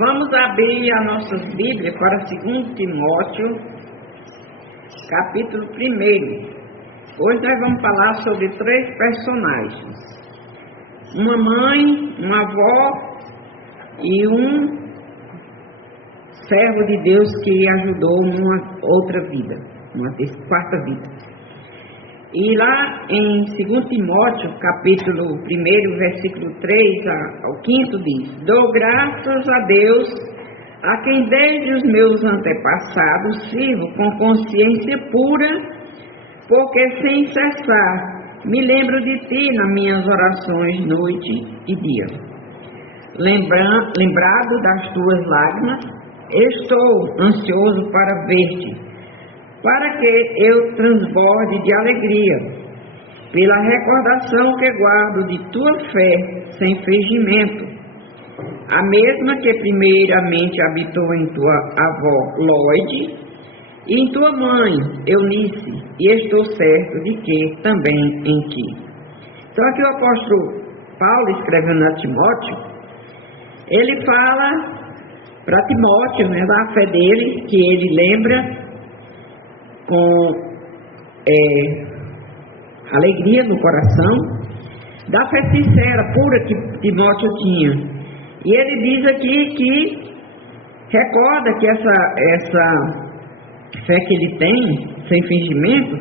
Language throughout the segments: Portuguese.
Vamos abrir as nossas Bíblias para 2 Timóteo, capítulo 1. Hoje nós vamos falar sobre 3 personagens: uma mãe, uma avó e um servo de Deus que ajudou numa outra vida, uma quarta vida. E lá em 2 Timóteo, capítulo 1, versículo 3 ao 5, diz: Dou graças a Deus, a quem desde os meus antepassados sirvo com consciência pura, porque sem cessar me lembro de ti nas minhas orações noite e dia. Lembrado das tuas lágrimas, estou ansioso para ver-te, para que eu transborde de alegria, pela recordação que guardo de tua fé sem fingimento, a mesma que primeiramente habitou em tua avó Lóide e em tua mãe Eunice, e estou certo de que também em ti. Então aqui o apóstolo Paulo, escrevendo a Timóteo, ele fala para Timóteo, da fé dele, que ele lembra com alegria no coração, da fé sincera, pura que Timóteo tinha. E ele diz aqui que recorda que essa fé que ele tem, sem fingimento,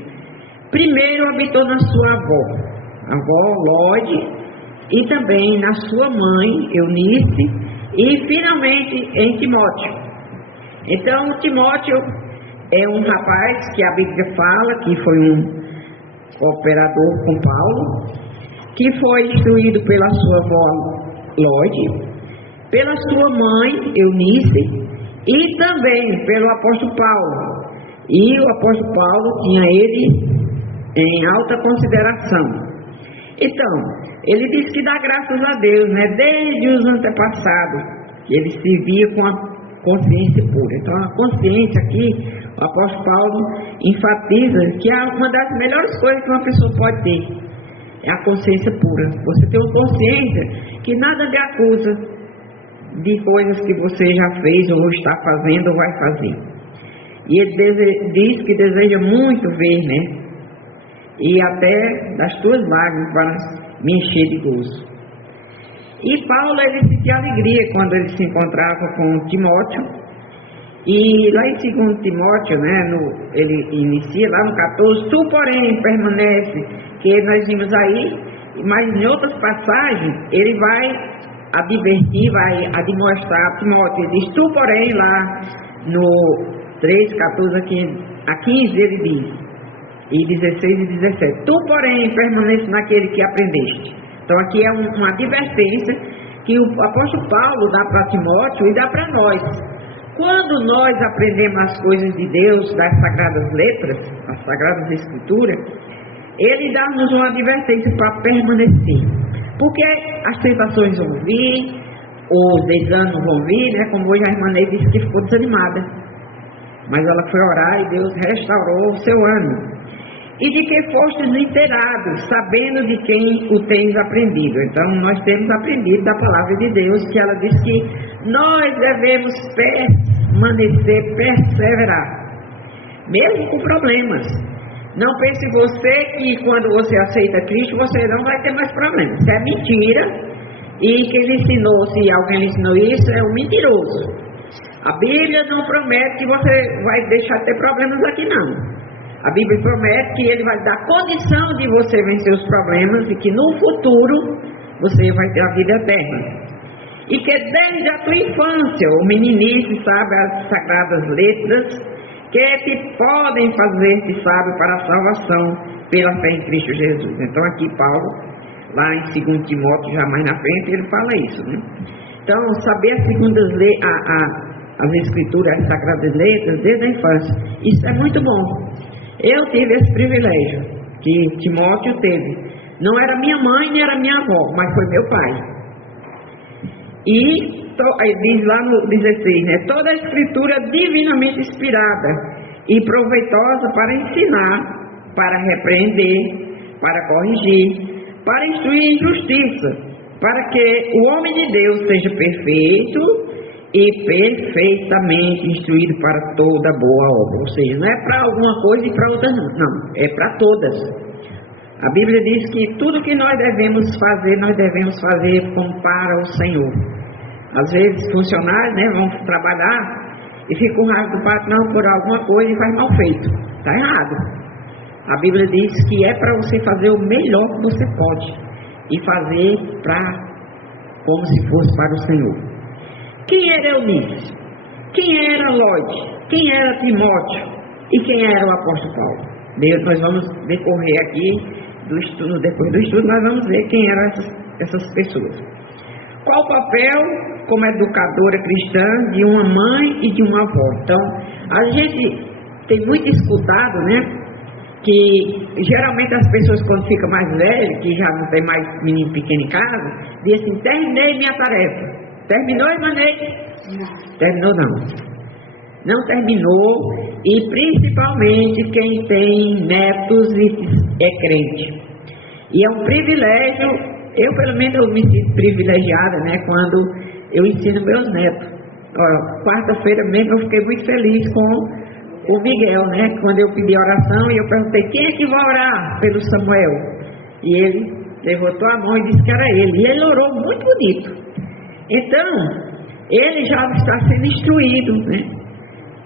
primeiro habitou na sua avó Lóide, e também na sua mãe Eunice, e finalmente em Timóteo. Então Timóteo é um rapaz que a Bíblia fala que foi um cooperador com Paulo, que foi instruído pela sua avó Lóide, pela sua mãe Eunice e também pelo apóstolo Paulo. E o apóstolo Paulo tinha ele em alta consideração. Então, ele diz que dá graças a Deus, desde os antepassados, que ele se via com a consciência pura. Então, a consciência aqui, o apóstolo Paulo enfatiza que é uma das melhores coisas que uma pessoa pode ter, é a consciência pura. Você tem uma consciência que nada lhe acusa de coisas que você já fez, ou está fazendo, ou vai fazer. E ele diz que deseja muito ver, e até das tuas lágrimas para me encher de gozo. E Paulo, ele sentia alegria quando ele se encontrava com Timóteo. E lá em 2 Timóteo, ele inicia lá no 14: Tu, porém, permanece, que nós vimos aí, mas em outras passagens, ele vai advertir, vai admoestar a Timóteo. Ele diz: Tu, porém, lá no 3, 14 a 15, ele diz, e 16 e 17: Tu, porém, permanece naquele que aprendeste. Então aqui é uma advertência que o apóstolo Paulo dá para Timóteo e dá para nós. Quando nós aprendemos as coisas de Deus, das Sagradas Letras, as Sagradas Escrituras, ele dá-nos uma advertência para permanecer. Porque as tentações vão vir, os desânimos vão vir, como hoje a irmã Ney disse que ficou desanimada. Mas ela foi orar e Deus restaurou o seu ânimo. E de que fostes inteirados, sabendo de quem o tens aprendido. Então nós temos aprendido da palavra de Deus, que ela diz que nós devemos permanecer, perseverar, mesmo com problemas. Não pense você que quando você aceita Cristo, você não vai ter mais problemas. Isso é mentira, e quem lhe ensinou, se alguém lhe ensinou isso, é um mentiroso. A Bíblia não promete que você vai deixar de ter problemas aqui, não. A Bíblia promete que Ele vai dar condição de você vencer os problemas e que no futuro você vai ter a vida eterna. E que desde a tua infância, ou meninice, sabe as Sagradas Letras, que te podem fazer-te sábio para a salvação pela fé em Cristo Jesus. Então aqui Paulo, lá em 2 Timóteo, já mais na frente, ele fala isso. Então, saber as Escrituras, as Sagradas Letras, desde a infância, isso é muito bom. Eu tive esse privilégio, que Timóteo teve. Não era minha mãe, nem era minha avó, mas foi meu pai. E diz lá no 16, toda a Escritura divinamente inspirada e proveitosa para ensinar, para repreender, para corrigir, para instruir em justiça, para que o homem de Deus seja perfeito e perfeitamente instruído para toda boa obra. Ou seja, não é para alguma coisa e para outra não, é para todas. A Bíblia diz que tudo que nós devemos fazer como para o Senhor. Às vezes funcionários vão trabalhar e ficam com raiva do patrão por alguma coisa e faz mal feito. Está errado. A Bíblia diz que é para você fazer o melhor que você pode e fazer como se fosse para o Senhor. Quem era Eunice? Quem era Lóide? Quem era Timóteo? E quem era o apóstolo Paulo? Nós vamos decorrer aqui do estudo, depois do estudo nós vamos ver quem eram essas pessoas. Qual o papel como educadora cristã de uma mãe e de uma avó? Então, a gente tem muito escutado, que geralmente as pessoas quando ficam mais velhas, que já não tem mais menino pequeno em casa, dizem assim: terminei minha tarefa. Terminou, Ivanei? Não. Terminou não terminou, e principalmente quem tem netos e é crente. E é um privilégio, eu pelo menos eu me sinto privilegiada, quando eu ensino meus netos. Quarta-feira mesmo eu fiquei muito feliz com o Miguel, quando eu pedi oração e eu perguntei: quem é que vai orar pelo Samuel? E ele levantou a mão e disse que era ele, e ele orou muito bonito. Então, ele já está sendo instruído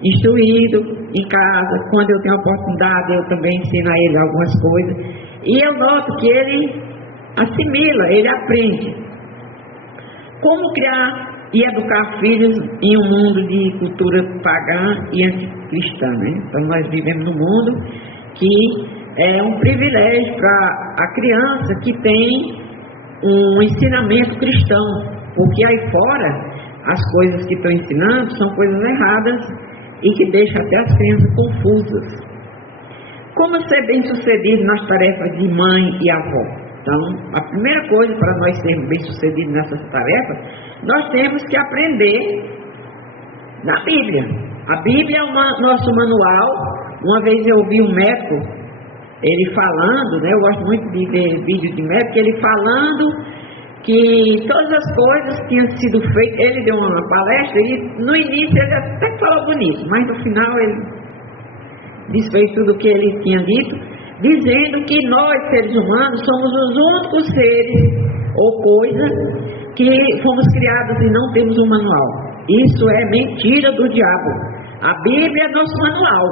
em casa. Quando eu tenho a oportunidade, eu também ensino a ele algumas coisas. E eu noto que ele assimila, ele aprende como criar e educar filhos em um mundo de cultura pagã e anticristã. Então, nós vivemos num mundo que é um privilégio para a criança que tem um ensinamento cristão. Porque aí fora, as coisas que estão ensinando são coisas erradas e que deixam até as crianças confusas. Como ser bem-sucedido nas tarefas de mãe e avó? Então, a primeira coisa para nós sermos bem-sucedidos nessas tarefas, nós temos que aprender na Bíblia. A Bíblia é o nosso manual. Uma vez eu ouvi um médico, ele falando, eu gosto muito de ver vídeos de médico, ele falando que todas as coisas tinham sido feitas. Ele deu uma palestra e no início ele até falou bonito, mas no final ele desfez tudo o que ele tinha dito, dizendo que nós, seres humanos, somos os únicos seres ou coisas que fomos criados e não temos um manual. Isso é mentira do diabo. A Bíblia é nosso manual.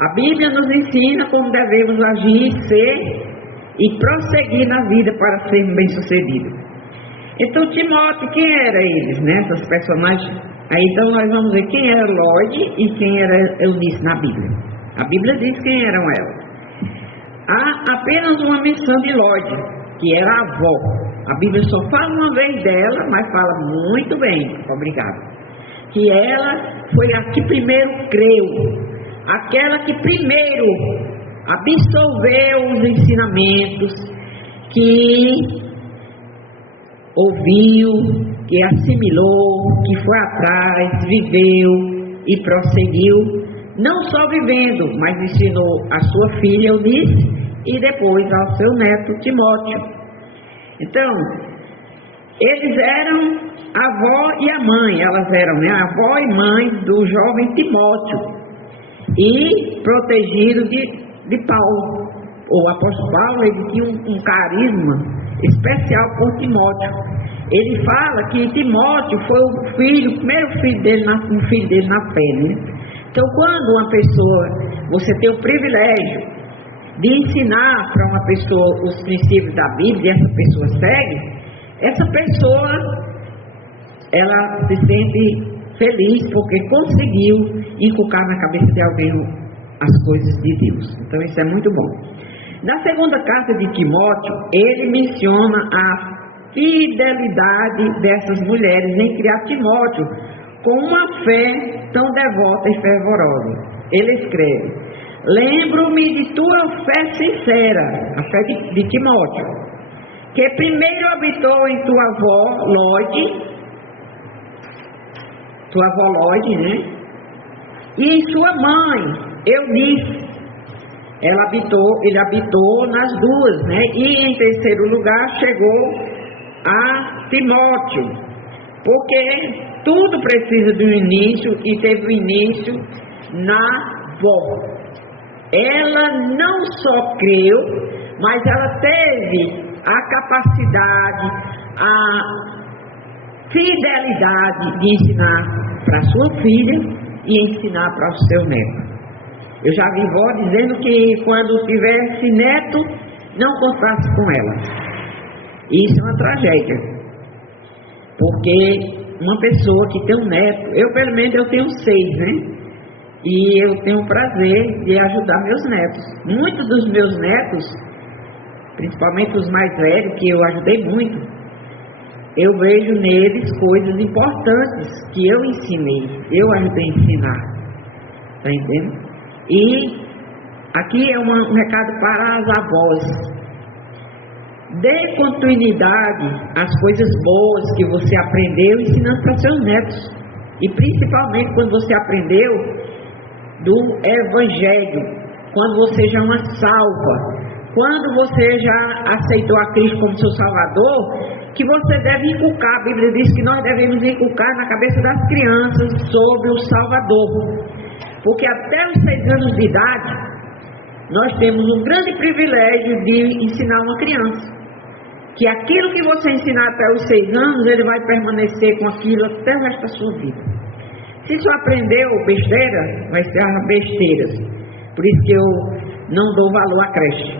A Bíblia nos ensina como devemos agir, ser e prosseguir na vida para sermos bem-sucedidos. Então, Timóteo, quem era eles, Essas personagens. Aí então nós vamos ver quem era Lóide e quem era Eunice na Bíblia. A Bíblia diz quem eram elas. Há apenas uma menção de Lóide, que era a avó. A Bíblia só fala uma vez dela, mas fala muito bem, obrigado. Que ela foi a que primeiro creu, aquela que primeiro absorveu os ensinamentos, que ouviu, que assimilou, que foi atrás, viveu e prosseguiu, não só vivendo, mas ensinou a sua filha Eunice e depois ao seu neto Timóteo. Então, eles eram a avó e a mãe, elas eram a avó e mãe do jovem Timóteo e protegido de Paulo. O apóstolo Paulo, ele tinha um carisma especial por Timóteo. Ele fala que Timóteo foi o primeiro filho dele na fé, Então, quando uma pessoa, você tem o privilégio de ensinar para uma pessoa os princípios da Bíblia, e essa pessoa segue, essa pessoa, ela se sente feliz porque conseguiu inculcar na cabeça de alguém as coisas de Deus. Então, isso é muito bom. Na segunda carta de Timóteo, ele menciona a fidelidade dessas mulheres em criar Timóteo com uma fé tão devota e fervorosa. Ele escreve: lembro-me de tua fé sincera, a fé de Timóteo, que primeiro habitou em tua avó Lóide, e em sua mãe Eunice. Ele habitou nas duas, e em terceiro lugar chegou a Timóteo, porque tudo precisa de um início e teve um início na avó. Ela não só creu, mas ela teve a capacidade, a fidelidade de ensinar para sua filha e ensinar para o seu neto. Eu já vi vó dizendo que quando tivesse neto, não contasse com ela. Isso é uma tragédia, porque uma pessoa que tem um neto, eu pelo menos eu tenho 6, né? E eu tenho o prazer de ajudar meus netos. Muitos dos meus netos, principalmente os mais velhos, que eu ajudei muito, eu vejo neles coisas importantes que eu ensinei, eu ajudei a ensinar. Está entendendo? E aqui é um recado para as avós. Dê continuidade às coisas boas que você aprendeu ensinando para seus netos. E principalmente quando você aprendeu do Evangelho, quando você já é uma salva, quando você já aceitou a Cristo como seu Salvador, que você deve inculcar. A Bíblia diz que nós devemos inculcar na cabeça das crianças sobre o Salvador, porque até os 6 anos de idade nós temos um grande privilégio de ensinar uma criança, que aquilo que você ensinar até os 6 anos, ele vai permanecer com aquilo até o resto da sua vida. Se só aprendeu besteira, vai ser as besteiras. Por isso que eu não dou valor à creche,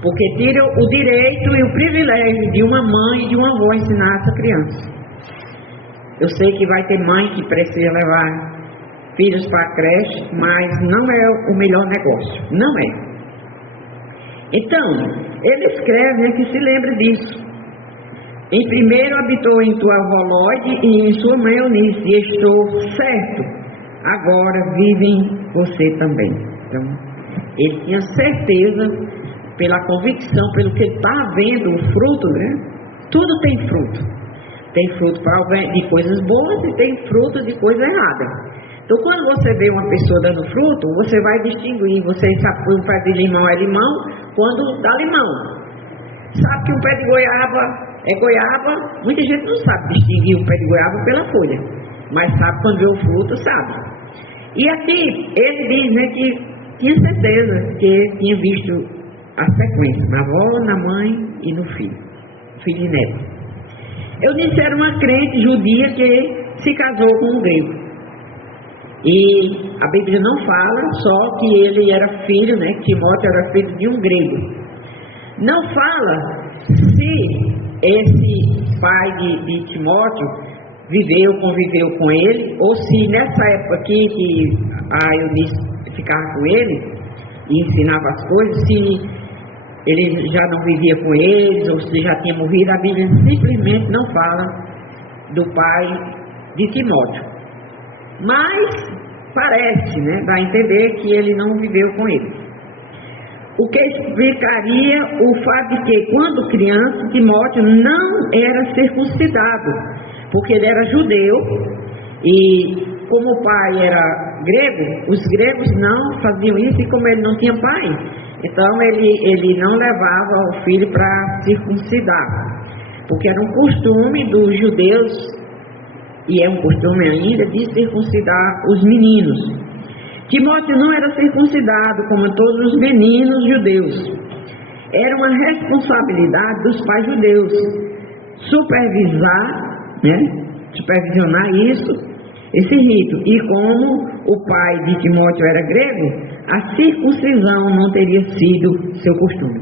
porque tira o direito e o privilégio de uma mãe e de uma avó ensinar essa criança. Eu sei que vai ter mãe que precisa levar filhos para a creche, mas não é o melhor negócio, não é. Então, ele escreve que se lembre disso. Em primeiro habitou em tua avó Lóide e em sua mãe Eunice, e estou certo, agora vive em você também. Então, ele tinha certeza, pela convicção, pelo que ele está vendo, o fruto, né? Tudo tem fruto. Tem fruto de coisas boas e tem fruto de coisa errada. Então, quando você vê uma pessoa dando fruto, você vai distinguir. Você sabe que um pé de limão é limão quando dá limão. Sabe que um pé de goiaba é goiaba. Muita gente não sabe distinguir um pé de goiaba pela folha, mas sabe quando vê o fruto, sabe. E aqui ele diz, né, que tinha certeza que tinha visto a sequência, na avó, na mãe e no filho e neto. Eunice era uma crente judia que se casou com um grego. E a Bíblia não fala, só que ele era filho, né? Timóteo era filho de um grego. Não fala se esse pai de Timóteo conviveu com ele, ou se nessa época aqui que a Eunice ficava com ele e ensinava as coisas, se ele já não vivia com eles, ou se já tinha morrido. A Bíblia simplesmente não fala do pai de Timóteo. Mas parece, né, dá a entender que ele não viveu com ele. O que explicaria o fato de que, quando criança, Timóteo não era circuncidado, porque ele era judeu, e como o pai era grego, os gregos não faziam isso, e como ele não tinha pai, então ele não levava o filho para circuncidar, porque era um costume dos judeus, e é um costume ainda, de circuncidar os meninos. Timóteo não era circuncidado como todos os meninos judeus. Era uma responsabilidade dos pais judeus supervisionar esse rito. E como o pai de Timóteo era grego, a circuncisão não teria sido seu costume.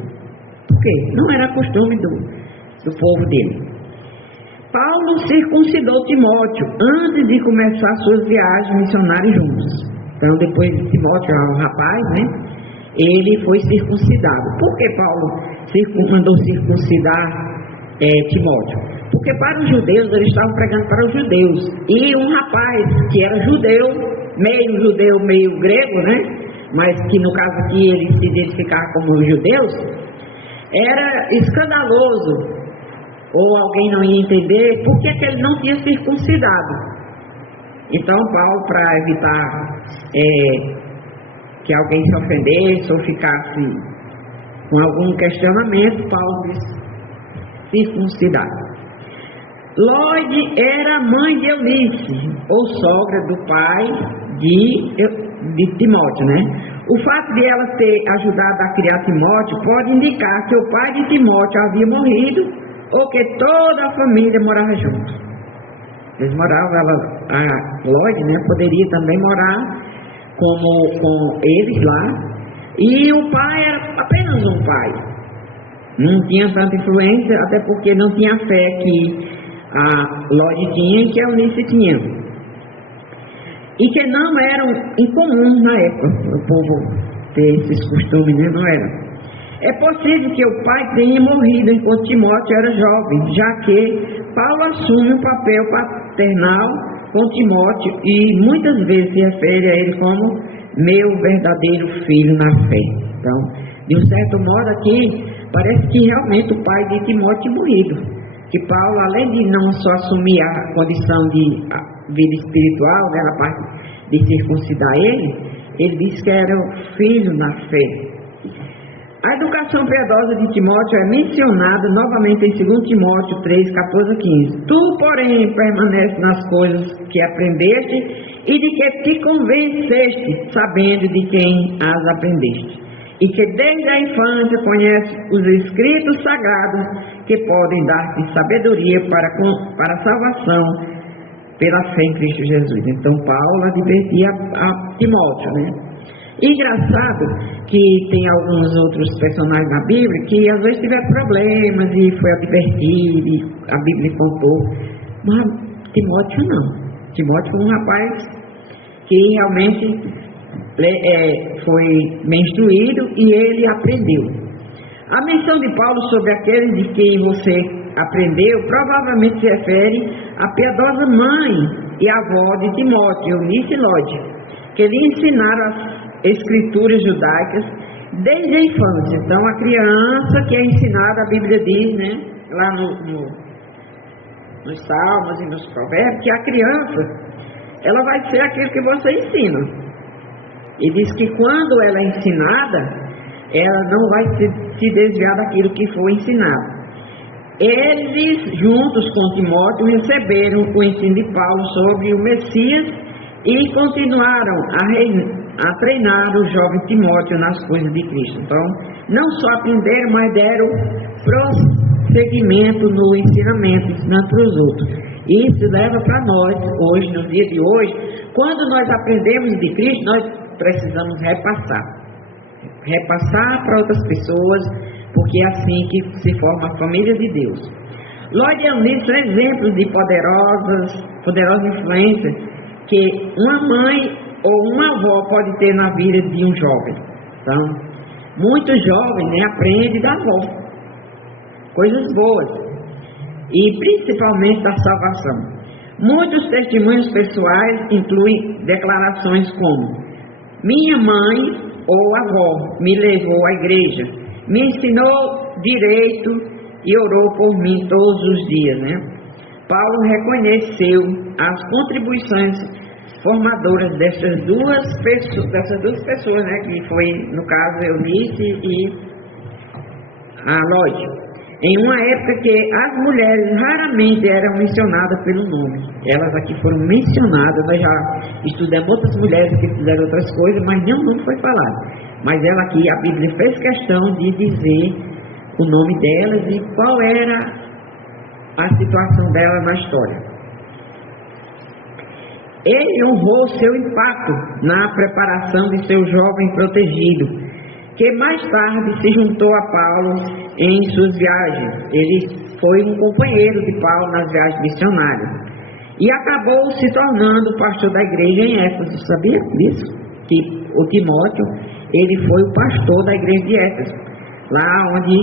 Por quê? Não era costume do povo dele. Paulo circuncidou Timóteo antes de começar suas viagens missionárias juntos. Então, depois de Timóteo, um rapaz, né? Ele foi circuncidado. Por que Paulo mandou circuncidar Timóteo? Porque para os judeus, eles estavam pregando para os judeus. E um rapaz que era judeu, meio grego, né? Mas que no caso aqui ele se identificava como judeus, era escandaloso. Ou alguém não ia entender por que ele não tinha circuncidado. Então Paulo, para evitar que alguém se ofendesse ou ficasse com algum questionamento, Paulo disse circuncidar. Lóide era mãe de Eunice, ou sogra do pai de Timóteo, né? O fato de ela ter ajudado a criar Timóteo pode indicar que o pai de Timóteo havia morrido ou que toda a família morava junto. Eles moravam, a Lóide, né, poderia também morar com eles lá. E o pai era apenas um pai. Não tinha tanta influência, até porque não tinha a fé que a Lóide tinha e que a Eunice tinha. E que não eram incomuns na época, o povo ter esses costumes, né? Não era. É possível que o pai tenha morrido enquanto Timóteo era jovem, já que Paulo assume um papel paternal com Timóteo e muitas vezes se refere a ele como meu verdadeiro filho na fé. Então, de um certo modo aqui, parece que realmente o pai de Timóteo tinha morrido. Que Paulo, além de não só assumir a condição de vida espiritual, né, na parte de circuncidar ele disse que era o filho na fé. A educação piedosa de Timóteo é mencionada novamente em 2 Timóteo 3, 14 a 15. Tu, porém, permanece nas coisas que aprendeste e de que te convenceste, sabendo de quem as aprendeste. E que desde a infância conhece os escritos sagrados que podem dar-te sabedoria para a salvação pela fé em Cristo Jesus. Então Paulo advertia a Timóteo, né? Engraçado que tem alguns outros personagens na Bíblia que às vezes tiveram problemas e foi advertido e a Bíblia contou, mas Timóteo não. Timóteo foi um rapaz que realmente foi bem instruído e ele aprendeu. A menção de Paulo sobre aqueles de quem você aprendeu provavelmente se refere à piedosa mãe e avó de Timóteo, Eunice e Lóide, que lhe ensinaram as escrituras judaicas desde a infância. Então a criança que é ensinada, a Bíblia diz, né, lá nos Salmos e nos Provérbios, que a criança ela vai ser aquilo que você ensina. E diz que quando ela é ensinada, ela não vai se desviar daquilo que foi ensinado. Eles, juntos com Timóteo, receberam o ensino de Paulo sobre o Messias e continuaram a treinar o jovem Timóteo nas coisas de Cristo. Então, não só aprenderam, mas deram prosseguimento no ensinamento, ensinando para os outros. Isso leva para nós, hoje, no dia de hoje, quando nós aprendemos de Cristo, nós precisamos repassar para outras pessoas, porque é assim que se forma a família de Deus. Lóide e Eunice são exemplos de poderosa influência que uma mãe ou uma avó pode ter na vida de um jovem. Então, muitos jovens, né, aprendem da avó coisas boas e principalmente da salvação. Muitos testemunhos pessoais incluem declarações como: minha mãe ou avó me levou à igreja, me ensinou direito e orou por mim todos os dias, né? Paulo reconheceu as contribuições formadoras dessas duas pessoas, né? Que foi, no caso, Eunice e a Lóide. Em uma época que as mulheres raramente eram mencionadas pelo nome. Elas aqui foram mencionadas, nós já estudamos outras mulheres que fizeram outras coisas, mas nenhum nome foi falado. Mas ela aqui, a Bíblia fez questão de dizer o nome delas e qual era a situação dela na história. Ele honrou seu impacto na preparação de seu jovem protegido, que mais tarde se juntou a Paulo em suas viagens. Ele foi um companheiro de Paulo nas viagens missionárias e acabou se tornando pastor da igreja em Éfeso. Sabia disso? Que o Timóteo, ele foi o pastor da igreja de Éfeso, lá onde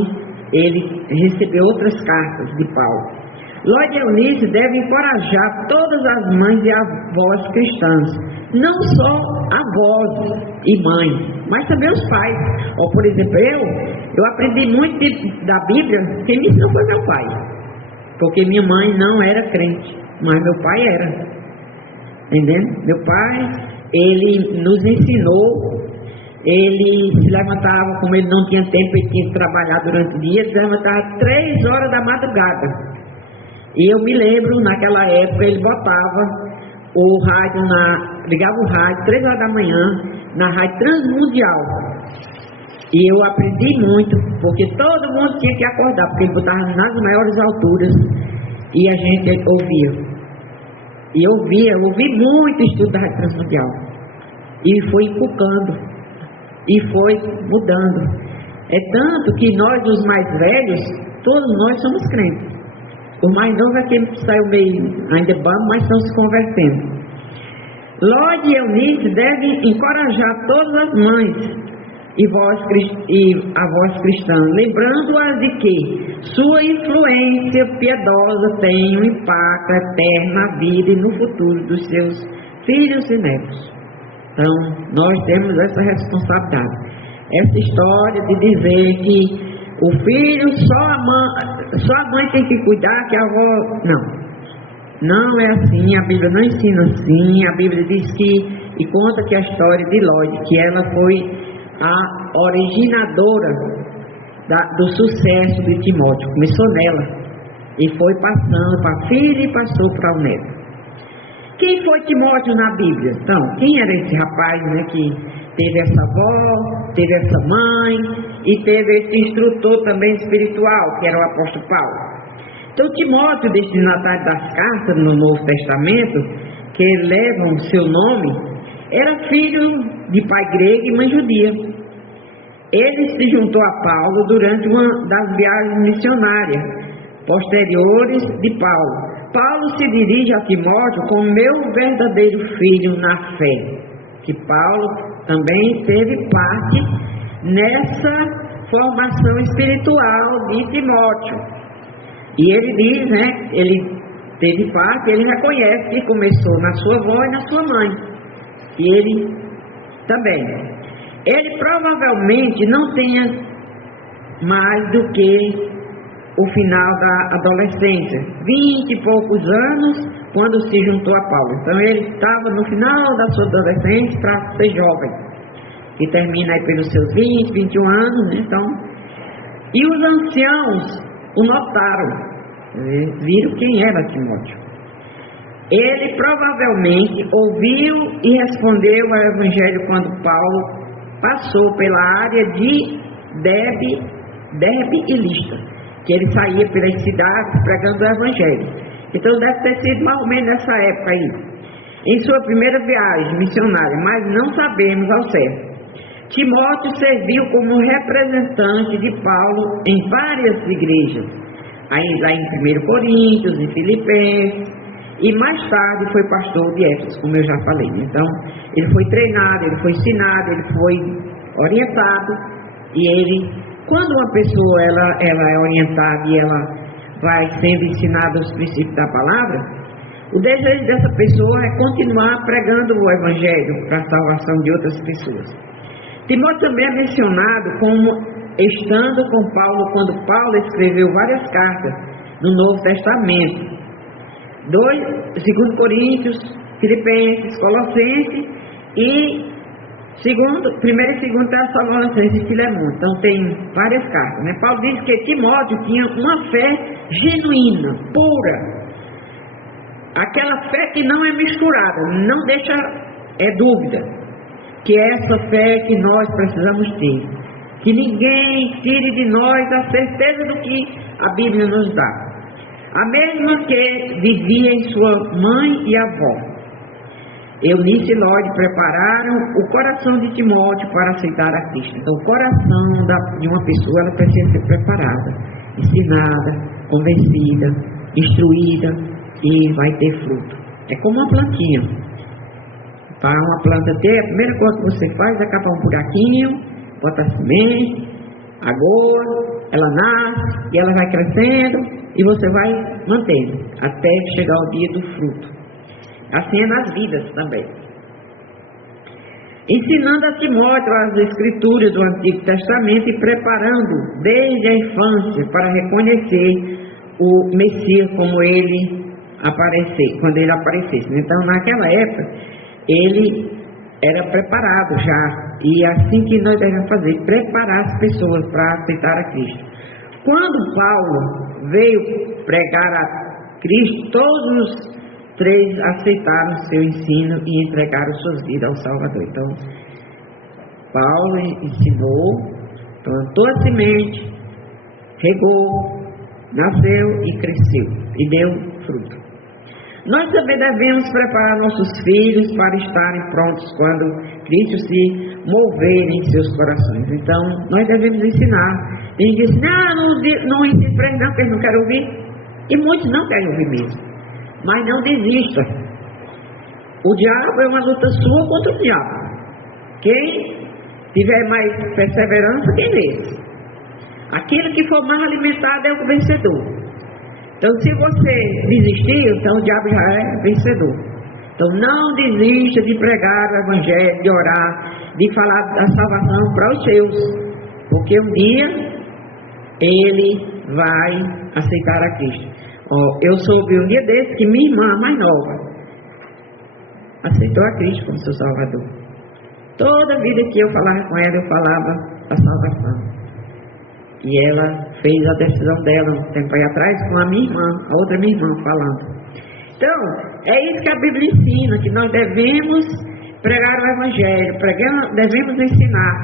ele recebeu outras cartas de Paulo. Lóide e Eunice devem encorajar todas as mães e avós cristãs, não só avós e mães, mas também os pais. Ou, por exemplo, eu aprendi muito da Bíblia, quem me ensinou foi meu pai, porque minha mãe não era crente, mas meu pai era, entendendo? Meu pai, ele nos ensinou, ele se levantava, como ele não tinha tempo, ele tinha que trabalhar durante o dia, se levantava 3 horas da madrugada. E eu me lembro, naquela época, ele botava o rádio, ligava o rádio, 3 horas da manhã, na Rádio Transmundial. E eu aprendi muito, porque todo mundo tinha que acordar, porque ele botava nas maiores alturas e a gente ouvia. E eu ouvi muito estudo da Rádio Transmundial. E foi inculcando, e foi mudando. É tanto que nós, os mais velhos, todos nós somos crentes. O mais novo é aquele que saiu meio ainda bando, mas estão se convertendo. Lorde e Eunice devem encorajar todas as mães e a voz cristã, lembrando-as de que sua influência piedosa tem um impacto eterno na vida e no futuro dos seus filhos e netos. Então, nós temos essa responsabilidade. Essa história de dizer que o filho, só a mãe tem que cuidar, que a avó... Não é assim, a Bíblia não ensina assim. A Bíblia diz que, e conta que a história de Lorde, que ela foi a originadora do sucesso de Timóteo. Começou nela e foi passando para a filha e passou para o neto. Quem foi Timóteo na Bíblia? Então, quem era esse rapaz, né, que teve essa avó, teve essa mãe e teve esse instrutor também espiritual, que era o apóstolo Paulo? Então, Timóteo, destinatário das cartas no Novo Testamento, que levam seu nome, era filho de pai grego e mãe judia. Ele se juntou a Paulo durante uma das viagens missionárias posteriores de Paulo. Paulo se dirige a Timóteo como meu verdadeiro filho na fé. Que Paulo também teve parte nessa formação espiritual de Timóteo. E ele diz, né, ele teve parte, ele reconhece que começou na sua avó e na sua mãe. E ele também. Ele provavelmente não tenha mais do que o final da adolescência, 20 e poucos anos, quando se juntou a Paulo. Então ele estava no final da sua adolescência para ser jovem, que termina aí pelos seus 20, 21 anos, né? Então, e os anciãos o notaram, viram quem era Timóteo. Ele provavelmente ouviu e respondeu ao Evangelho quando Paulo passou pela área de Derbe e Listra, que ele saía pelas cidades pregando o Evangelho. Então deve ter sido mais ou menos nessa época aí, em sua primeira viagem missionária, mas não sabemos ao certo. Timóteo serviu como representante de Paulo em várias igrejas, aí lá em 1 Coríntios, em Filipenses, e mais tarde foi pastor de Éfeso, como eu já falei. Então, ele foi treinado, ele foi ensinado, ele foi orientado, e ele, quando uma pessoa ela é orientada e ela vai sendo ensinada os princípios da palavra, o desejo dessa pessoa é continuar pregando o Evangelho para a salvação de outras pessoas. Timóteo também é mencionado como estando com Paulo quando Paulo escreveu várias cartas no Novo Testamento. 2 Coríntios, Filipenses, Colossenses e 1 e 2 Tessalonicenses e Filemão. Então tem várias cartas, né? Paulo diz que Timóteo tinha uma fé genuína, pura. Aquela fé que não é misturada, não deixa dúvida. Que é essa fé que nós precisamos ter. Que ninguém tire de nós a certeza do que a Bíblia nos dá. A mesma que vivia em sua mãe e avó. Eunice e Lorde prepararam o coração de Timóteo para aceitar a Cristo. Então, o coração de uma pessoa, ela precisa ser preparada, ensinada, convencida, instruída, e vai ter fruto. É como uma plantinha. Para uma planta ter, a primeira coisa que você faz é cavar um buraquinho, bota a semente, agoa, ela nasce e ela vai crescendo e você vai mantendo até chegar o dia do fruto. Assim é nas vidas também. Ensinando a Timóteo as escrituras do Antigo Testamento e preparando desde a infância para reconhecer o Messias como ele aparecer, quando ele aparecesse. Então, naquela época, ele era preparado já, e é assim que nós devemos fazer, preparar as pessoas para aceitar a Cristo. Quando Paulo veio pregar a Cristo, todos os três aceitaram seu ensino e entregaram suas vidas ao Salvador. Então, Paulo ensinou, plantou a semente, regou, nasceu e cresceu, e deu fruto. Nós também devemos preparar nossos filhos para estarem prontos quando Cristo se mover em seus corações. Então, nós devemos ensinar. Tem gente que diz, não ensine para eles não, porque eles não querem ouvir. E muitos não querem ouvir mesmo. Mas não desista. O diabo é uma luta sua contra o diabo. Quem tiver mais perseverança, quem vence. Aquilo que for mais alimentado é o vencedor. Então, se você desistir, então o diabo já é vencedor. Então, não desista de pregar o evangelho, de orar, de falar da salvação para os seus. Porque um dia ele vai aceitar a Cristo. Eu soube um dia desse que minha irmã, mais nova, aceitou a Cristo como seu Salvador. Toda vida que eu falava com ela, eu falava da salvação. E ela fez a decisão dela um tempo aí atrás com a minha irmã, a outra minha irmã, falando. Então, é isso que a Bíblia ensina, que nós devemos pregar o Evangelho, devemos ensinar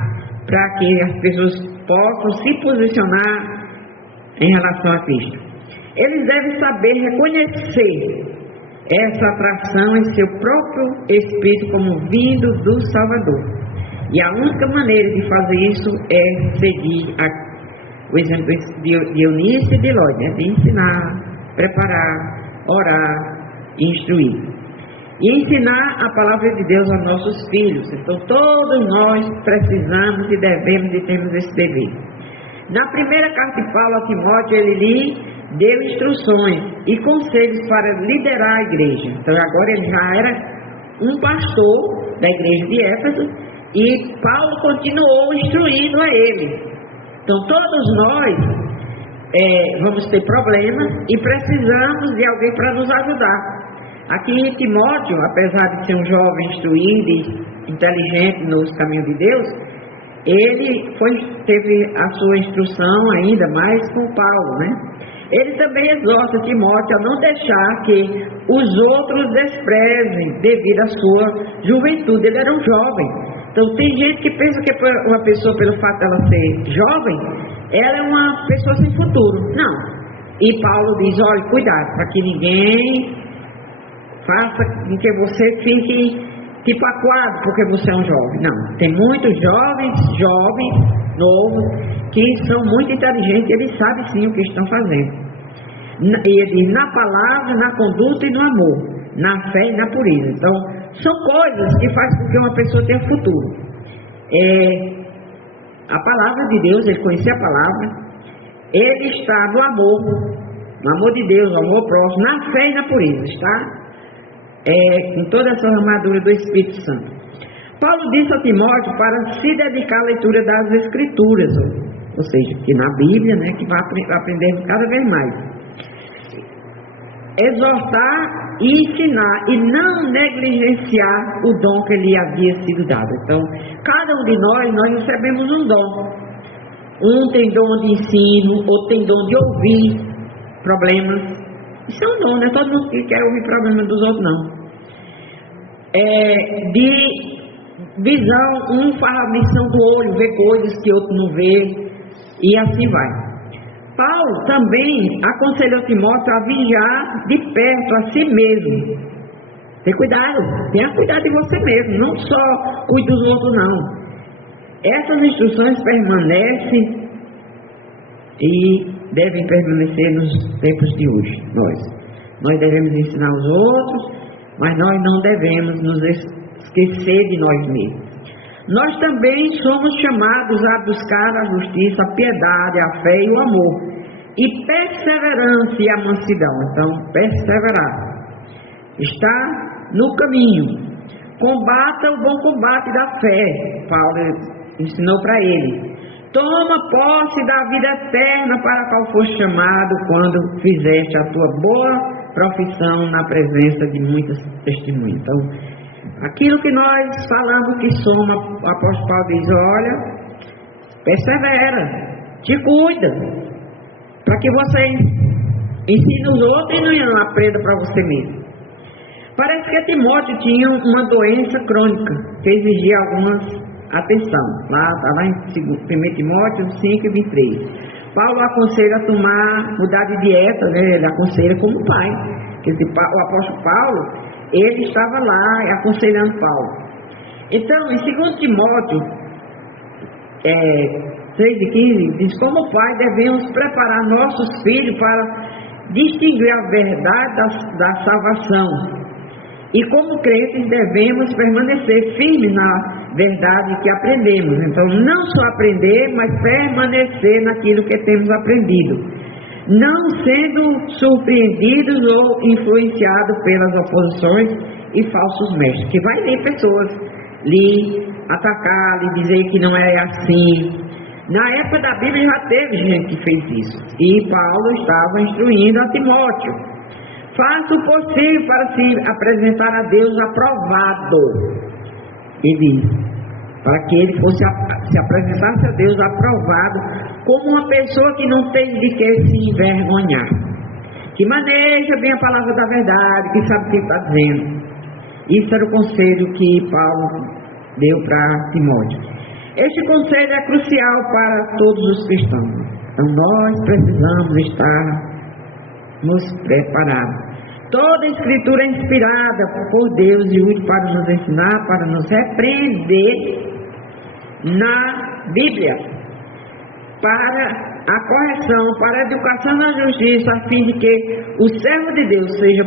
para que as pessoas possam se posicionar em relação a Cristo. Eles devem saber reconhecer essa atração em seu próprio espírito como vindo do Salvador. E a única maneira de fazer isso é seguir o exemplo de Eunice e de Ló, né? De ensinar, preparar, orar, instruir. E ensinar a palavra de Deus aos nossos filhos. Então todos nós precisamos e devemos e temos esse dever. Na primeira carta de Paulo a Timóteo, ele lhe deu instruções e conselhos para liderar a igreja. Então agora ele já era um pastor da igreja de Éfeso e Paulo continuou instruindo a ele. Então todos nós vamos ter problemas e precisamos de alguém para nos ajudar. Aqui Timóteo, apesar de ser um jovem instruído e inteligente nos caminhos de Deus, ele teve a sua instrução ainda mais com Paulo, né? Ele também exorta Timóteo a não deixar que os outros desprezem devido à sua juventude. Ele era um jovem. Então tem gente que pensa que uma pessoa, pelo fato dela ser jovem, ela é uma pessoa sem futuro. Não. E Paulo diz, olha, cuidado, para que ninguém faça com que você fique tipo aquado porque você é um jovem. Não, tem muitos jovens novos, que são muito inteligentes, eles sabem sim o que estão fazendo. E ele diz, na palavra, na conduta e no amor, na fé e na pureza. Então, são coisas que fazem com que uma pessoa tenha futuro. A palavra de Deus, ele conhecia a palavra, ele está no amor de Deus, no amor próximo, na fé e na pureza, está? Com toda essa armadura do Espírito Santo. Paulo disse a Timóteo para se dedicar à leitura das Escrituras, ou seja, que na Bíblia, né, que vai aprender cada vez mais. Exortar e ensinar e não negligenciar o dom que lhe havia sido dado. Então, cada um de nós recebemos um dom. Um tem dom de ensino, outro tem dom de ouvir problemas. Isso é um dom, não é todo mundo que quer ouvir problemas dos outros, não. De visão, um faz a missão do olho, vê coisas que outro não vê, e assim vai. Paulo também aconselhou Timóteo a vigiar de perto a si mesmo. Tenha cuidado de você mesmo, não só cuide dos outros, não. Essas instruções permanecem e devem permanecer nos tempos de hoje. Nós devemos ensinar os outros, mas nós não devemos nos esquecer de nós mesmos. Nós também somos chamados a buscar a justiça, a piedade, a fé e o amor, e perseverança e a mansidão. Então, perseverar. Está no caminho. Combata o bom combate da fé. Paulo ensinou para ele. Toma posse da vida eterna para a qual foste chamado quando fizeste a tua boa profissão na presença de muitas testemunhas. Então, aquilo que nós falamos que somos, o apóstolo Paulo diz, olha, persevera, te cuida, para que você ensina os outros e não aprenda para você mesmo. Parece que Timóteo tinha uma doença crônica que exigia alguma atenção. Lá em 1 Timóteo 5 e 23. Paulo aconselha a mudar de dieta, né? Ele aconselha como pai. O apóstolo Paulo, ele estava lá aconselhando Paulo. Então, em 2 Timóteo 3 e 15, diz: como pai devemos preparar nossos filhos para distinguir a verdade da salvação. E como crentes devemos permanecer firmes na verdade que aprendemos. Então, não só aprender, mas permanecer naquilo que temos aprendido, não sendo surpreendidos ou influenciados pelas oposições e falsos mestres, que vai vir pessoas lhe atacar, lhe dizer que não é assim. Na época da Bíblia já teve gente que fez isso, e Paulo estava instruindo a Timóteo: faça o possível para se apresentar a Deus aprovado. Ele diz, para que ele fosse se apresentasse a Deus aprovado, como uma pessoa que não tem de que se envergonhar, que maneja bem a palavra da verdade, que sabe o que está dizendo. Isso era o conselho que Paulo deu para Timóteo. Este conselho é crucial para todos os cristãos. Então nós precisamos estar nos preparados. Toda a escritura é inspirada por Deus e útil para nos ensinar, para nos repreender na Bíblia, para a correção, para a educação na justiça, a fim de que o servo de Deus seja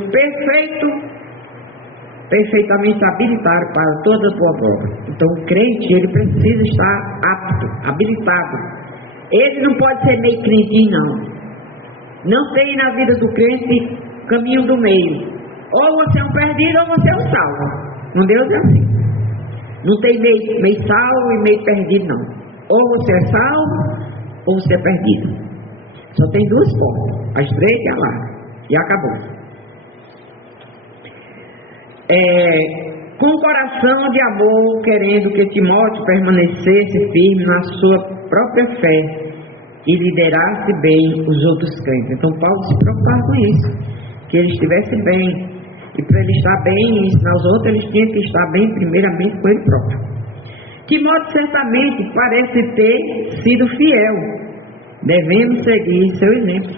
perfeitamente habilitado para toda a boa obra. Então o crente, ele precisa estar apto, habilitado. Ele não pode ser meio crentinho, não. Não tem na vida do crente caminho do meio. Ou você é um perdido ou você é um salvo. Com Deus é assim. Não tem meio salvo e meio perdido, não. Ou você é salvo ou você é perdido. Só tem duas portas, a estreita e a larga. E acabou. Com coração de amor, querendo que Timóteo permanecesse firme na sua própria fé e liderasse bem os outros crentes. Então Paulo se preocupava com isso, que ele estivesse bem. E para ele estar bem e ensinar os outros, ele tinha que estar bem primeiramente com ele próprio. Timóteo certamente parece ter sido fiel. Devemos seguir seu exemplo.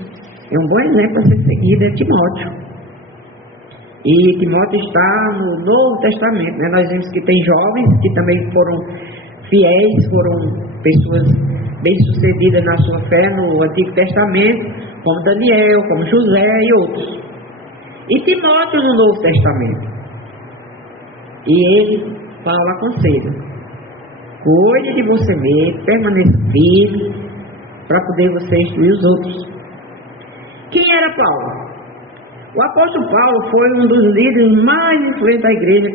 É um bom exemplo a ser seguido, é Timóteo. E Timóteo está no Novo Testamento, né? Nós vemos que tem jovens que também foram fiéis, foram pessoas bem-sucedidas na sua fé no Antigo Testamento, como Daniel, como José e outros. E Timóteo no Novo Testamento. E ele, Paulo, aconselha: cuide de você mesmo, permaneça firme, para poder você instruir os outros. Quem era Paulo? O apóstolo Paulo foi um dos líderes mais influentes da igreja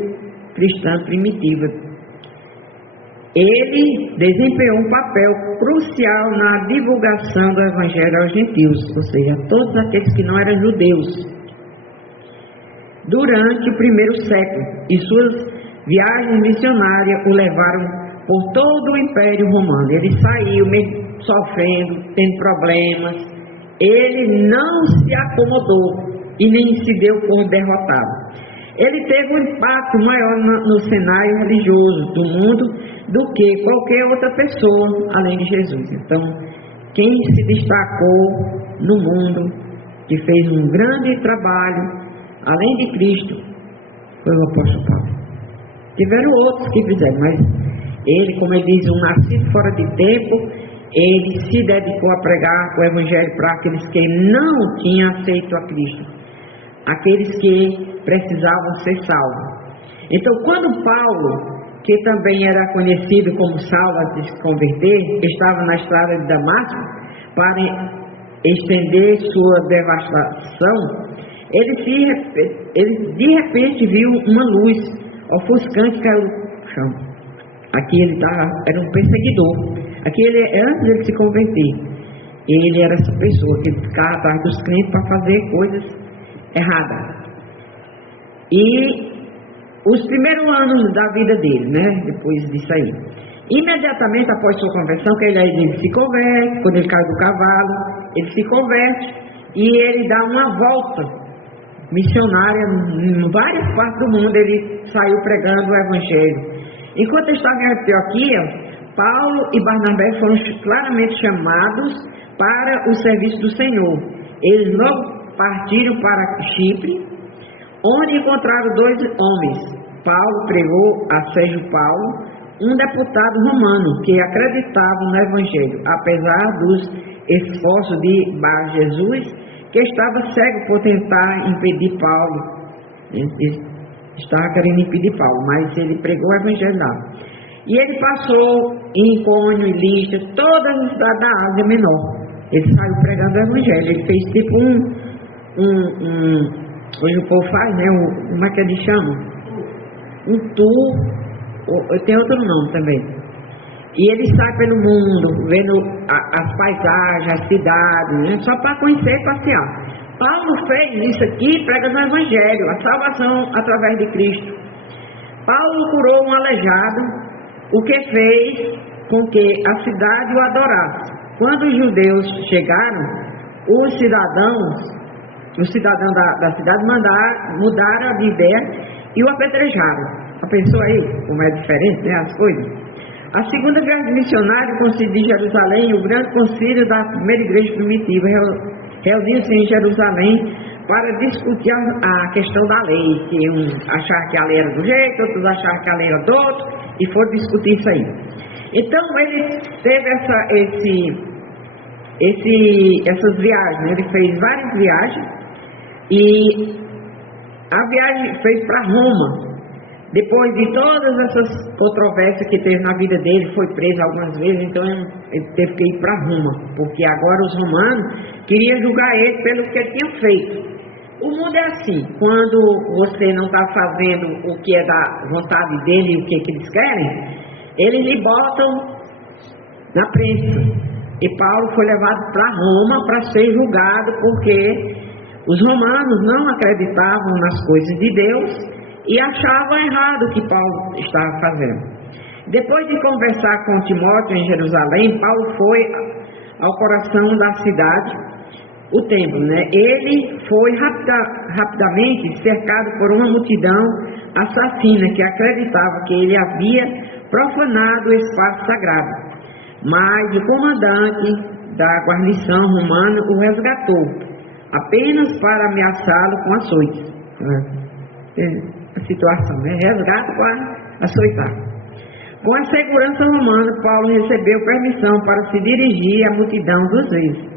cristã primitiva. Ele desempenhou um papel crucial na divulgação do evangelho aos gentios, ou seja, a todos aqueles que não eram judeus, durante o primeiro século, e suas viagens missionárias o levaram por todo o Império Romano. Ele saiu mesmo sofrendo, tendo problemas. Ele não se acomodou e nem se deu por derrotado. Ele teve um impacto maior no cenário religioso do mundo do que qualquer outra pessoa além de Jesus. Então, quem se destacou no mundo, que fez um grande trabalho além de Cristo, foi o apóstolo Paulo. Tiveram outros que fizeram, mas ele, como ele diz, um nascido fora de tempo, ele se dedicou a pregar o evangelho para aqueles que não tinham aceito a Cristo, aqueles que precisavam ser salvos. Então, quando Paulo, que também era conhecido como Saulo antes de se converter, estava na estrada de Damasco para estender sua devastação, ele de repente viu uma luz ofuscante que caiu no chão. Aqui ele era um perseguidor. Aqui antes de ele se converter, ele era essa pessoa que ficava atrás dos crentes para fazer coisas erradas. E os primeiros anos da vida dele, né, depois disso aí, imediatamente após sua conversão, que ele se converte, quando ele cai do cavalo, ele se converte, e ele dá uma volta missionária em várias partes do mundo. Ele saiu pregando o Evangelho. Enquanto estava em Antioquia, Paulo e Barnabé foram claramente chamados para o serviço do Senhor. Eles logo partiram para Chipre, onde encontraram 2 homens. Paulo pregou a Sérgio Paulo, um deputado romano que acreditava no Evangelho, apesar dos esforços de Bar Jesus, que estava cego por tentar impedir Paulo. Ele estava querendo impedir Paulo, mas ele pregou o Evangelho lá. E ele passou em Icônio e Listra, todas as cidades da Ásia Menor. Ele saiu pregando o Evangelho. Ele fez tipo hoje o povo faz, né? Como é que eles chamam? Um tour, tem outro nome também. E ele sai pelo mundo, vendo as paisagens, as cidades, né? Só para conhecer e passear. Paulo fez isso aqui, pregando o Evangelho, a salvação através de Cristo. Paulo curou um aleijado, o que fez com que a cidade o adorasse. Quando os judeus chegaram, os cidadãos da cidade mudaram de ideia e o apedrejaram. A pessoa aí, como é diferente, né, as coisas. A segunda viagem missionária concedida em Jerusalém, o grande concílio da primeira igreja primitiva reuniu-se em Jerusalém para discutir a questão da lei, que uns acharam que a lei era do jeito, outros acharam que a lei era do outro, e foram discutir isso aí. Então ele teve essas viagens, né? Ele fez várias viagens, e a viagem fez para Roma. Depois de todas essas controvérsias que teve na vida dele, foi preso algumas vezes, então ele teve que ir para Roma, porque agora os romanos queriam julgar ele pelo que ele tinha feito. O mundo é assim, quando você não está fazendo o que é da vontade dele e o que eles querem, eles lhe botam na prensa. E Paulo foi levado para Roma para ser julgado, porque os romanos não acreditavam nas coisas de Deus e achavam errado o que Paulo estava fazendo. Depois de conversar com Timóteo em Jerusalém, Paulo foi ao coração da cidade, o templo, né? Ele foi rapidamente cercado por uma multidão assassina que acreditava que ele havia profanado o espaço sagrado. Mas o comandante da guarnição romana o resgatou, apenas para ameaçá-lo com açoites. A situação, né? Resgate para açoitar. Com a segurança romana, Paulo recebeu permissão para se dirigir à multidão 2 vezes,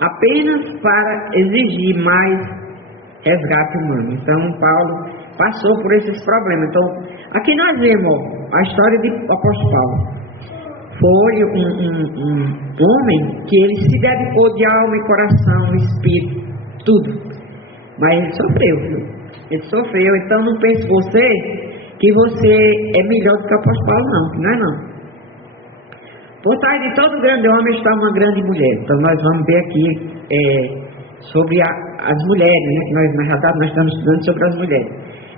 apenas para exigir mais resgate humano. Então Paulo passou por esses problemas. Então aqui nós vemos a história de apóstolo Paulo. Foi um homem que ele se dedicou de alma e coração, espírito, tudo. Mas ele sofreu, viu? Ele sofreu. Então não pense você que você é melhor do que o apóstolo Paulo, não é não. Por trás de todo grande homem está uma grande mulher. Então nós vamos ver aqui sobre as mulheres, né? Na verdade nós estamos estudando sobre as mulheres.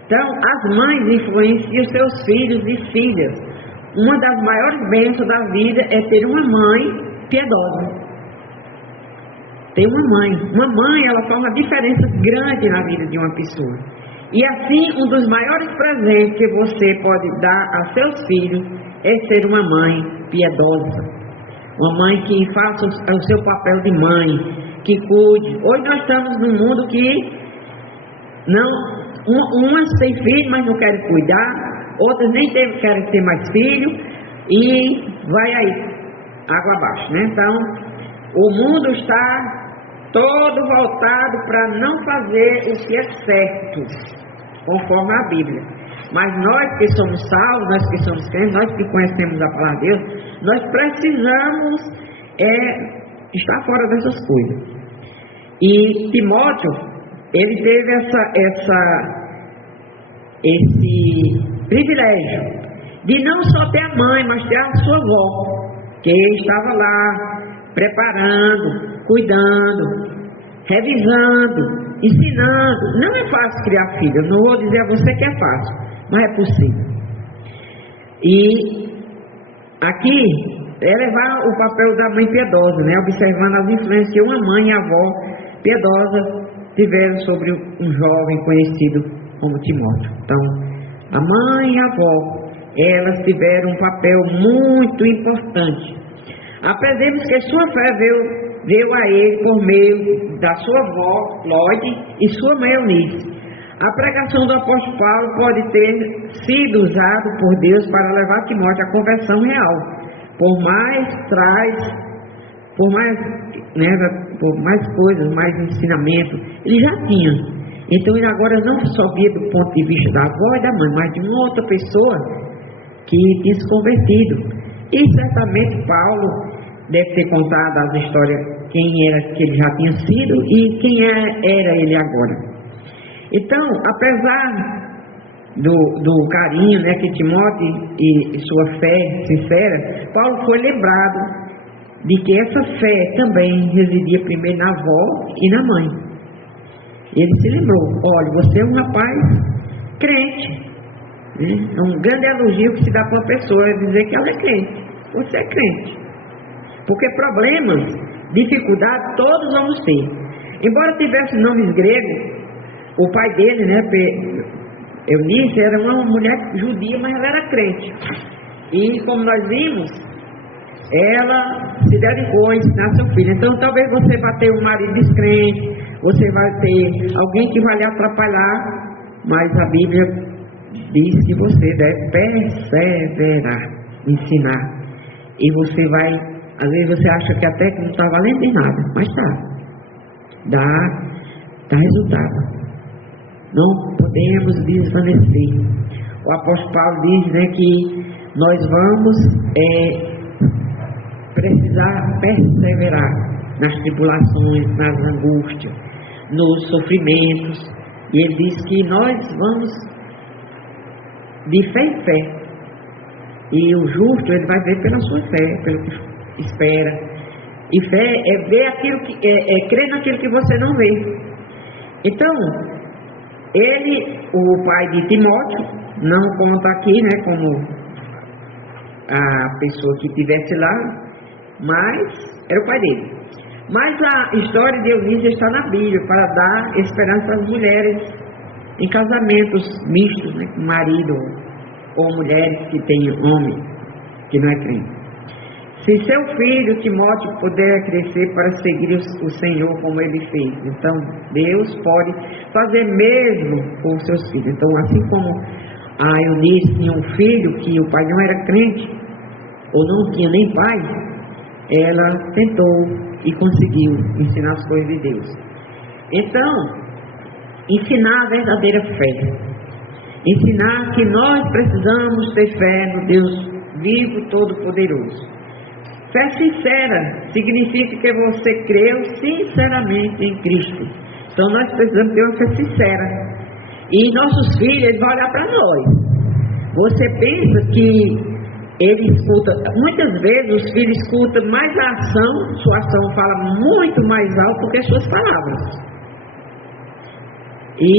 Então as mães influenciam seus filhos e filhas. Uma das maiores bênçãos da vida é ter uma mãe piedosa. Ter uma mãe, ela faz uma diferença grande na vida de uma pessoa. E assim, um dos maiores presentes que você pode dar a seus filhos é ser uma mãe piedosa. Uma mãe que faça o seu papel de mãe, que cuide. Hoje nós estamos num mundo que umas têm filho, mas não querem cuidar. Outras nem querem ter mais filho. E vai aí, água abaixo, né? Então, o mundo está todo voltado para não fazer o que é certo, conforme a Bíblia. Mas nós que somos salvos, nós que somos crentes, nós que conhecemos a palavra de Deus, nós precisamos estar fora dessas coisas. E Timóteo, ele teve esse privilégio de não só ter a mãe, mas ter a sua avó, que estava lá preparando, cuidando, revisando, ensinando. Não é fácil criar filho, eu não vou dizer a você que é fácil, mas é possível. E aqui é levar o papel da mãe piedosa, né? Observando as influências que uma mãe e avó piedosa tiveram sobre um jovem conhecido como Timóteo. Então, a mãe e a avó, elas tiveram um papel muito importante. Aprendemos que sua fé veio a ele por meio da sua avó, Lloyd, e sua mãe, Eunice. A pregação do apóstolo Paulo pode ter sido usada por Deus para levar Timóteo à conversão real. Por mais coisas, mais ensinamento, ele já tinha. Então ele agora não só via do ponto de vista da avó e da mãe, mas de uma outra pessoa que tinha se convertido. E certamente Paulo deve ter contado as histórias, quem era que ele já tinha sido e quem era ele agora. Então, apesar do carinho, né, que Timóteo e sua fé sincera, Paulo foi lembrado de que essa fé também residia primeiro na avó e na mãe. Ele se lembrou: olha, você é um rapaz crente, né? É um grande elogio que se dá para uma pessoa, dizer que ela é crente. Você é crente. Porque problemas, dificuldades, todos vamos ter. Embora tivesse nomes gregos, o pai dele, né, Eunice, era uma mulher judia, mas ela era crente. E como nós vimos, ela se dedicou a ensinar seu filho. Então talvez você vá ter um marido descrente, você vai ter alguém que vai lhe atrapalhar, mas a Bíblia diz que você deve perseverar, ensinar. E você vai, às vezes você acha que até que não está valendo de nada, mas dá resultado. Não podemos desvanecer. O apóstolo Paulo diz, né, que nós vamos precisar perseverar nas tribulações, nas angústias, nos sofrimentos. E ele diz que nós vamos de fé em fé. E o justo, ele vai ver pela sua fé, pelo que espera. E fé é ver aquilo que crer naquilo que você não vê. Então, ele, o pai de Timóteo, não conta aqui, né, como a pessoa que estivesse lá, mas era o pai dele. Mas a história de Eunice está na Bíblia para dar esperança às mulheres em casamentos mistos, né, com marido ou mulheres que têm homem que não é crente. Se seu filho Timóteo puder crescer para seguir o Senhor como ele fez, então Deus pode fazer mesmo com os seus filhos. Então, assim como a Eunice tinha um filho que o pai não era crente, ou não tinha nem pai, ela tentou e conseguiu ensinar as coisas de Deus. Então, ensinar a verdadeira fé, ensinar que nós precisamos ter fé no Deus vivo, todo-poderoso. Fé sincera significa que você creu sinceramente em Cristo. Então nós precisamos ter uma fé sincera. E nossos filhos, eles vão olhar para nós. Você pensa que ele escuta, muitas vezes os filhos escutam mais a ação, sua ação fala muito mais alto do que as suas palavras. E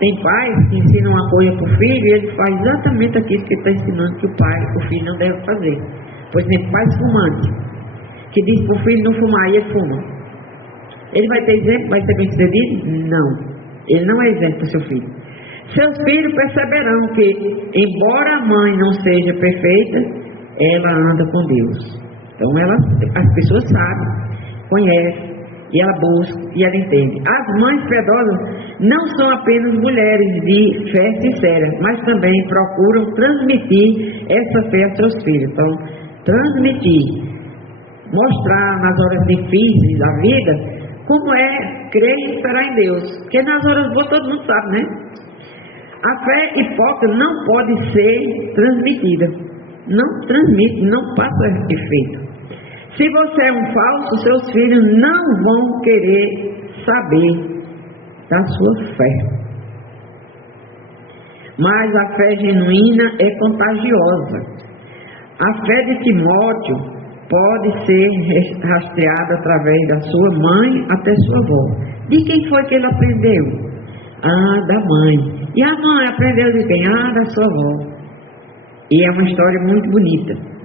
tem pais que ensinam uma coisa para o filho e ele faz exatamente aquilo que ele está ensinando que o filho não deve fazer. Por exemplo, pais fumantes, que diz para o filho não fumar e ele fuma. Ele vai ter exemplo, vai ser bem sucedido? Não. Ele não é exemplo para o seu filho. Seus filhos perceberão que, embora a mãe não seja perfeita, ela anda com Deus. Então as pessoas sabem, conhecem, e ela busca e ela entende. As mães piedosas não são apenas mulheres de fé sincera, mas também procuram transmitir essa fé aos seus filhos. Então, transmitir, mostrar nas horas difíceis da vida como é crer e esperar em Deus. Porque nas horas boas todo mundo sabe, né? A fé hipócrita não pode ser transmitida. Não transmite, não passa efeito. Se você é um falso, seus filhos não vão querer saber da sua fé. Mas a fé genuína é contagiosa. A fé de Timóteo pode ser rastreada através da sua mãe até sua avó. De quem foi que ele aprendeu? Da mãe. E a mãe aprendeu de quem? Da sua avó. E é uma história muito bonita.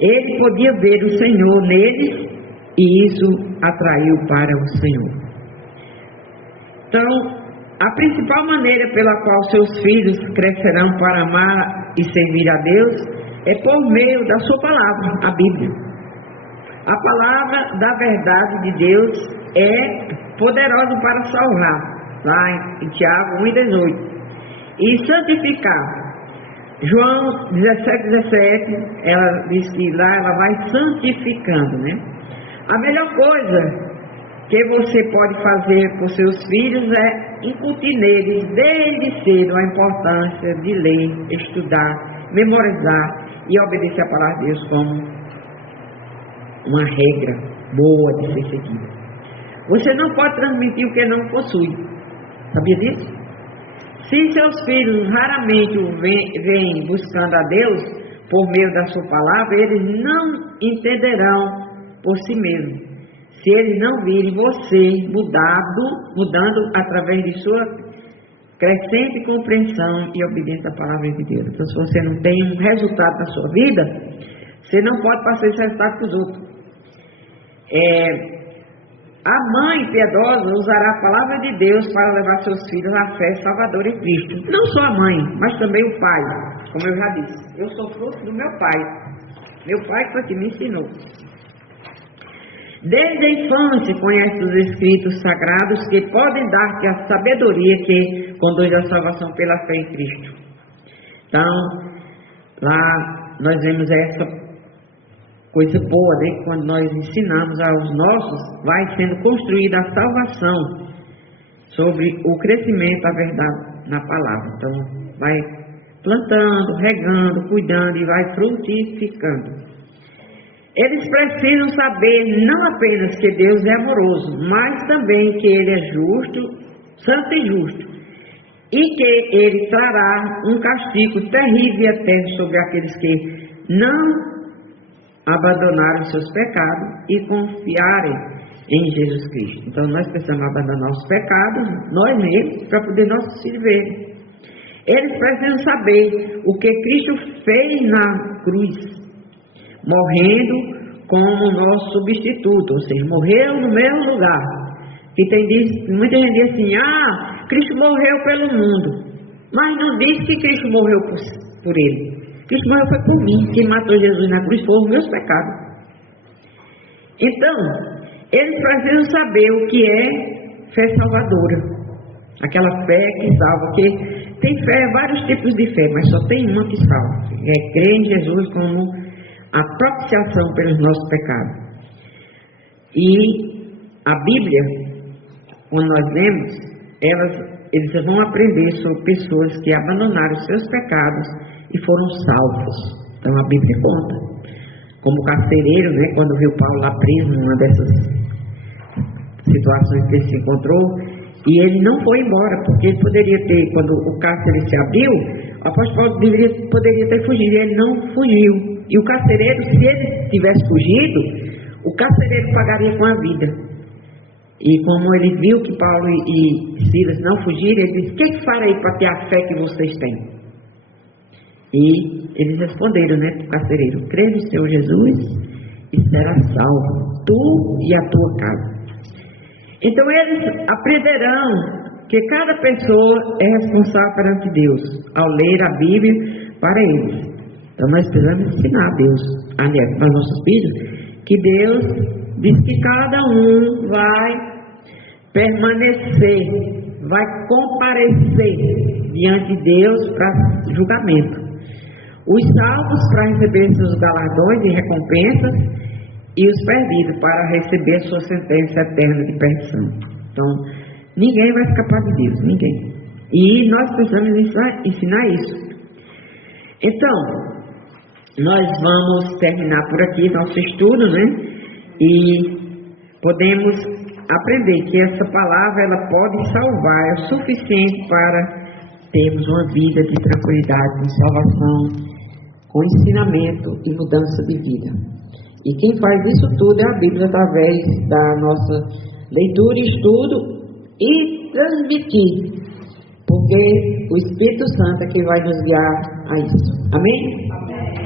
Ele podia ver o Senhor neles e isso atraiu para o Senhor. Então, a principal maneira pela qual seus filhos crescerão para amar e servir a Deus é por meio da sua palavra, a Bíblia. A palavra da verdade de Deus é poderosa para salvar, lá em Tiago 1:18, e santificar. João 17:17, ela diz que lá ela vai santificando, né? A melhor coisa que você pode fazer com seus filhos é incutir neles desde cedo a importância de ler, estudar, memorizar e obedecer a palavra de Deus como uma regra boa de ser seguida. Você não pode transmitir o que não possui. Sabia disso? Se seus filhos raramente o vêm buscando a Deus por meio da sua palavra, eles não entenderão por si mesmos. Se eles não virem você mudando através de sua crescente compreensão e obediência à palavra de Deus. Então, se você não tem um resultado na sua vida, você não pode passar esse resultado para os outros. A mãe piedosa usará a palavra de Deus para levar seus filhos à fé salvadora em Cristo. Não só a mãe, mas também o pai. Como eu já disse, eu sou fruto do meu pai. Meu pai foi que me ensinou. Desde a infância conhece os escritos sagrados que podem dar-te a sabedoria que conduz à salvação pela fé em Cristo. Então, lá nós vemos essa coisa boa, né? Quando nós ensinamos aos nossos, vai sendo construída a salvação sobre o crescimento da verdade na palavra. Então, vai plantando, regando, cuidando e vai frutificando. Eles precisam saber não apenas que Deus é amoroso, mas também que Ele é justo, santo e justo, e que Ele trará um castigo terrível e eterno sobre aqueles que não abandonaram seus pecados e confiarem em Jesus Cristo. Então nós precisamos abandonar os pecados, nós mesmos, para poder nossos filhos verem. Eles precisam saber o que Cristo fez na cruz, morrendo como nosso substituto, ou seja, morreu no mesmo lugar. E muita gente diz assim, Cristo morreu pelo mundo, mas não diz que Cristo morreu por ele. Cristo morreu foi por mim. Quem matou Jesus na cruz foram os meus pecados. Então, eles precisam saber o que é fé salvadora, aquela fé que salva, porque tem fé, vários tipos de fé, mas só tem uma que salva, é crer em Jesus como a propiciação pelos nossos pecados. E a Bíblia, quando nós lemos, eles vão aprender sobre pessoas que abandonaram os seus pecados e foram salvos. Então a Bíblia conta, como o carcereiro, né, quando viu Paulo lá preso numa dessas situações que ele se encontrou, e ele não foi embora, porque ele poderia ter, quando o cárcere se abriu, o apóstolo Paulo poderia ter fugido, e ele não fugiu. E o carcereiro, se ele tivesse fugido, o carcereiro pagaria com a vida. E como ele viu que Paulo e Silas não fugiram, ele disse, o que farei para ter a fé que vocês têm? E eles responderam, né, para o carcereiro, crê no Senhor Jesus e será salvo, tu e a tua casa. Então eles aprenderão que cada pessoa é responsável perante Deus, ao ler a Bíblia para eles. Então nós precisamos ensinar a Deus, para os nossos filhos, que Deus diz que cada um vai permanecer, vai comparecer diante de Deus para julgamento. Os salvos para receber seus galardões e recompensas, e os perdidos para receber sua sentença eterna de perdição. Então, ninguém vai escapar de Deus, ninguém. E nós precisamos ensinar isso. Então, nós vamos terminar por aqui nosso estudo, né? E podemos aprender que essa palavra, ela pode salvar, é o suficiente para termos uma vida de tranquilidade, de salvação, com ensinamento e mudança de vida. E quem faz isso tudo é a Bíblia, através da nossa leitura e estudo e transmitir, porque o Espírito Santo é quem vai nos guiar a isso. Amém? Amém.